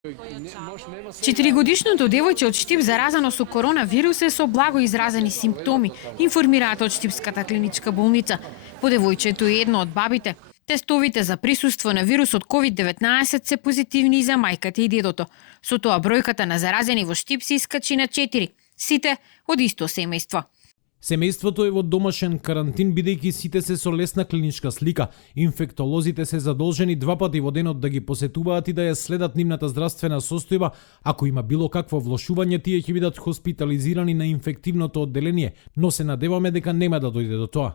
4-годишното девојче од Штип заразено со коронавирус е со благо изразени симптоми, информираат од Штипската клиничка болница. По девојчето е едно од бабите. Тестовите за присуство на вирусот COVID-19 се позитивни и за мајката и дедото. Со тоа бројката на заразени во Штип се искачи на 4, сите од исто семејство. Семејството е во домашен карантин бидејќи сите се со лесна клиничка слика. Инфектолозите се задолжени 2 пати во денот да ги посетуваат и да ја следат нивната здравствена состојба. Ако има било какво влошување, тие ќе бидат хоспитализирани на инфективното одделение, но се надеваме дека нема да дојде до тоа.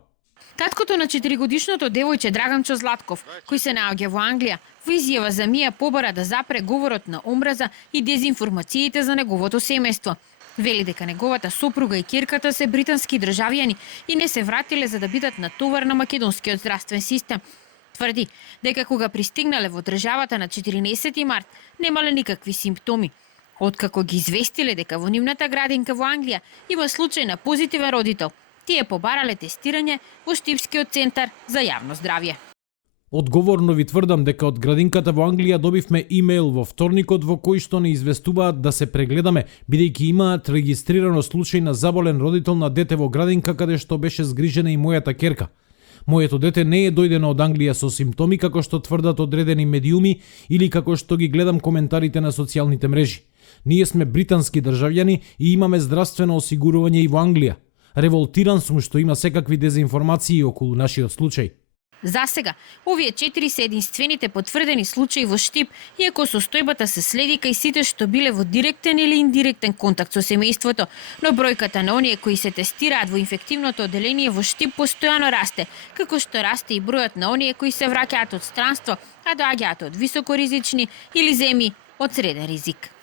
Таткото на 4-годишното девојче Драганчо Златков, кој се наоѓа во Англија, во изјава за Мија побара да запре говорот на омраза и дезинформациите за неговото семејство. Вели дека неговата сопруга и ќерката се британски државјани и не се вратиле за да бидат на товар на македонскиот здравствен систем. Тврди дека кога пристигнале во државата на 14 март немале никакви симптоми. Откако ги известиле дека во нивната градинка во Англија има случај на позитивен родител, тие побарале тестирање во Штипскиот центар за јавно здравје. Одговорно ви тврдам дека од градинката во Англија добивме имејл во вторникот во кој што не известуваат да се прегледаме, бидејќи имаат регистрирано случај на заболен родител на дете во градинка каде што беше згрижена и мојата ќерка. Моето дете не е дојдено од Англија со симптоми како што тврдат одредени медиуми или како што ги гледам коментарите на социјалните мрежи. Ние сме британски државјани и имаме здравствено осигурување и во Англија. Револтиран сум што има секакви дезинформации околу нашиот случај. За сега, овие 4 се единствените потврдени случаи во Штип, иако состојбата се следи кај сите што биле во директен или индиректен контакт со семејството, но бројката на оние кои се тестираат во инфективното одделение во Штип постојано расте, како што расте и бројот на оние кои се враќаат од странство, а доаѓаат од високоризични или земји од среден ризик.